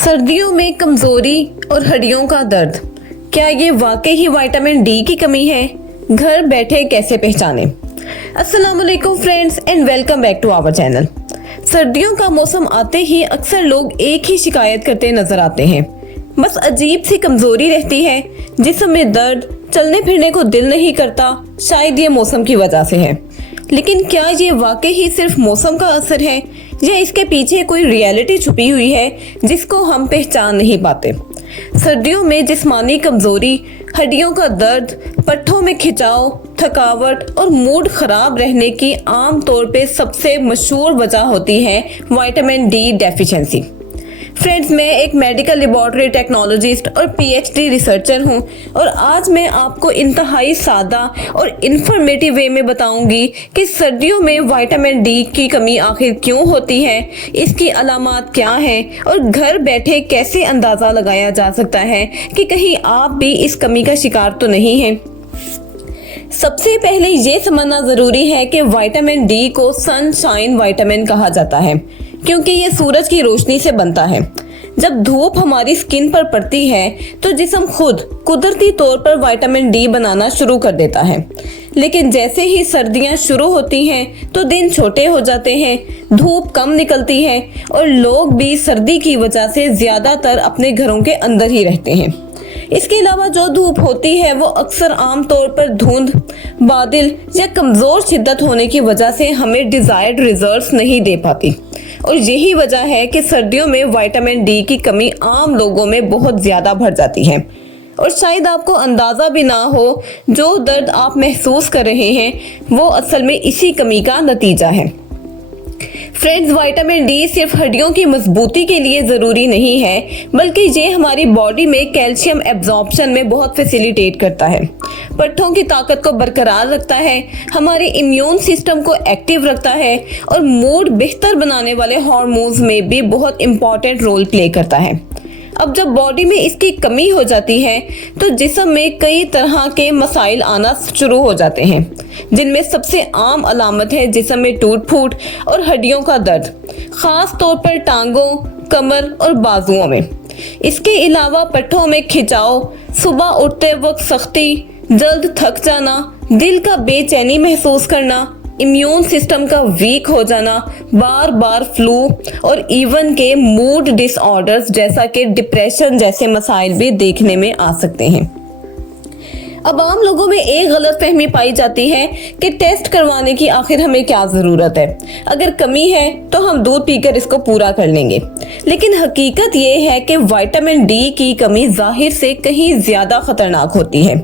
सर्दियों में कमजोरी और हड्डियों का दर्द, क्या ये वाकई ही विटामिन डी की कमी है? घर बैठे कैसे पहचाने? अस्सलाम वालेकुम friends and welcome back to our channel. सर्दियों का मौसम आते ही अक्सर लोग एक ही शिकायत करते नजर आते हैं, बस अजीब सी कमजोरी रहती है, जिस्म में दर्द, चलने फिरने को दिल नहीं करता। शायद ये मौसम की वजह से है, लेकिन क्या ये वाकई ही सिर्फ मौसम का असर है या इसके पीछे कोई रियलिटी छुपी हुई है जिसको हम पहचान नहीं पाते? सर्दियों में जिस्मानी कमजोरी, हड्डियों का दर्द, पट्टों में खिंचाव, थकावट और मूड खराब रहने की आम तौर पे सबसे मशहूर वजह होती है विटामिन डी डेफिशिएंसी। फ्रेंड्स, मैं एक मेडिकल लेबोरेटरी टेक्नोलॉजिस्ट और पीएचडी रिसर्चर हूं और आज मैं आपको इंतहाई सादा और इंफॉर्मेटिव वे में बताऊंगी कि सर्दियों में विटामिन डी की कमी आखिर क्यों होती है, इसकी अलामात क्या हैं और घर बैठे कैसे अंदाज़ा लगाया जा सकता है कि कहीं आप भी इस कमी का शिकार तो नहीं हैं। सबसे पहले ये समझना ज़रूरी है कि विटामिन डी को सनशाइन विटामिन कहा जाता है, क्योंकि ये सूरज की रोशनी से बनता है। जब धूप हमारी स्किन पर पड़ती है तो जिस्म खुद कुदरती तौर पर विटामिन डी बनाना शुरू कर देता है, लेकिन जैसे ही सर्दियां शुरू होती हैं तो दिन छोटे हो जाते हैं, धूप कम निकलती है और लोग भी सर्दी की वजह से ज़्यादातर अपने घरों के अंदर ही रहते हैं। इसके अलावा जो धूप होती है वो अक्सर आमतौर पर धुंध, बादल या कमज़ोर शिद्दत होने की वजह से हमें डिज़ायर्ड रिजल्ट्स नहीं दे पाती, और यही वजह है कि सर्दियों में विटामिन डी की कमी आम लोगों में बहुत ज़्यादा बढ़ जाती है। और शायद आपको अंदाज़ा भी ना हो, जो दर्द आप महसूस कर रहे हैं वो असल में इसी कमी का नतीजा है। फ्रेंड्स, विटामिन डी सिर्फ हड्डियों की मजबूती के लिए ज़रूरी नहीं है, बल्कि ये हमारी बॉडी में कैल्शियम एब्जॉर्प्शन में बहुत फैसिलिटेट करता है, पट्टों की ताकत को बरकरार रखता है, हमारे इम्यून सिस्टम को एक्टिव रखता है और मूड बेहतर बनाने वाले हार्मोन्स में भी बहुत इंपॉर्टेंट रोल प्ले करता है। अब जब बॉडी में इसकी कमी हो जाती है तो जिस्म में कई तरह के मसाइल आना शुरू हो जाते हैं, जिनमें सबसे आम अलामत है जिस्म में टूट फूट और हड्डियों का दर्द, ख़ास तौर पर टांगों, कमर और बाजुओं में। इसके अलावा पट्टों में खिंचाव, सुबह उठते वक्त सख्ती, जल्द थक जाना, दिल का बेचैनी महसूस करना, इम्यून सिस्टम का वीक हो जाना, बार बार फ्लू और इवन के मूड डिसऑर्डर्स जैसा कि डिप्रेशन जैसे मसाइल भी देखने में आ सकते हैं। अब आम लोगों में एक गलतफहमी पाई जाती है कि टेस्ट करवाने की आखिर हमें क्या ज़रूरत है, अगर कमी है तो हम दूध पीकर इसको पूरा कर लेंगे। लेकिन हकीकत ये है कि विटामिन डी की कमी जाहिर से कहीं ज़्यादा ख़तरनाक होती है।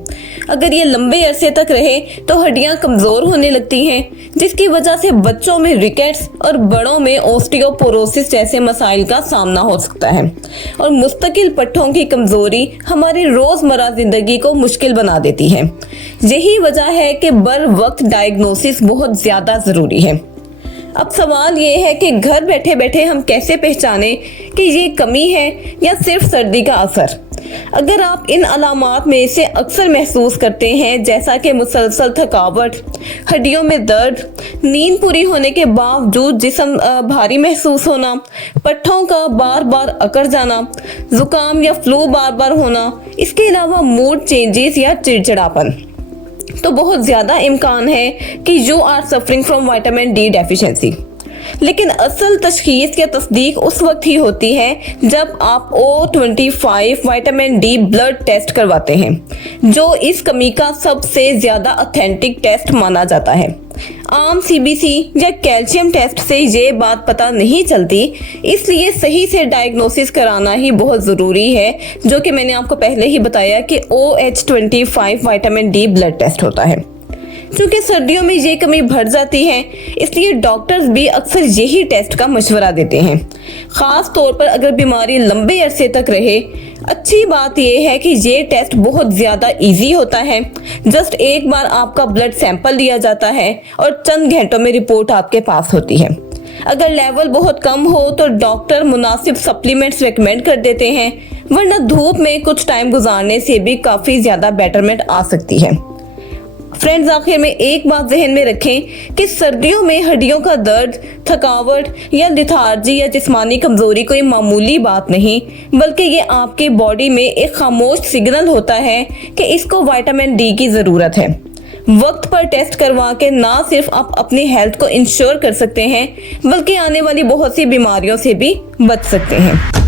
अगर ये लंबे अरसे तक रहे तो हड्डियाँ कमज़ोर होने लगती हैं, जिसकी वजह से बच्चों में रिकेट्स और बड़ों में ओस्टियोपोरोसिस जैसे मसाइल का सामना हो सकता है, और मुस्तकिल पट्टों की कमज़ोरी हमारी रोज़मर्रा ज़िंदगी को मुश्किल बना देती है। यही वजह है कि बर वक्त डायग्नोसिस बहुत ज़्यादा ज़रूरी है। अब सवाल ये है कि घर बैठे बैठे हम कैसे पहचाने कि ये कमी है या सिर्फ सर्दी का असर। अगर आप इन अलामात में से अक्सर महसूस करते हैं, जैसा कि मुसलसल थकावट, हड्डियों में दर्द, नींद पूरी होने के बावजूद जिस्म भारी महसूस होना, पट्टों का बार बार अकड़ जाना, जुकाम या फ्लू बार बार होना, इसके अलावा मूड चेंजेस या चिड़चिड़ापन, तो बहुत ज़्यादा इम्कान है कि you are suffering from vitamin D deficiency. लेकिन असल तशखीस या तस्दीक उस वक्त ही होती है जब आप O25 vitamin D blood test करवाते हैं, जो इस कमी का सबसे ज़्यादा ऑथेंटिक टेस्ट माना जाता है। आम सीबीसी या कैल्शियम टेस्ट से ये बात पता नहीं चलती, इसलिए सही से डायग्नोसिस कराना ही बहुत ज़रूरी है, जो कि मैंने आपको पहले ही बताया कि OH25 vitamin D blood test होता है। क्योंकि सर्दियों में ये कमी बढ़ जाती है, इसलिए डॉक्टर्स भी अक्सर यही टेस्ट का मशवरा देते हैं, ख़ास तौर पर अगर बीमारी लंबे अरसे तक रहे। अच्छी बात यह है कि ये टेस्ट बहुत ज़्यादा इजी होता है। जस्ट एक बार आपका ब्लड सैंपल लिया जाता है और चंद घंटों में रिपोर्ट आपके पास होती है। अगर लेवल बहुत कम हो तो डॉक्टर मुनासिब सप्लीमेंट्स रेकमेंड कर देते हैं, वरना धूप में कुछ टाइम गुजारने से भी काफ़ी ज़्यादा बेटरमेंट आ सकती है। फ्रेंड्स, आखिर में एक बात जहन में रखें कि सर्दियों में हड्डियों का दर्द, थकावट या लिथार्जी या जिस्मानी कमजोरी कोई मामूली बात नहीं, बल्कि ये आपकी बॉडी में एक खामोश सिग्नल होता है कि इसको विटामिन डी की जरूरत है। वक्त पर टेस्ट करवा के ना सिर्फ आप अपनी हेल्थ को इंश्योर कर सकते हैं, बल्कि आने वाली बहुत सी बीमारियों से भी बच सकते हैं।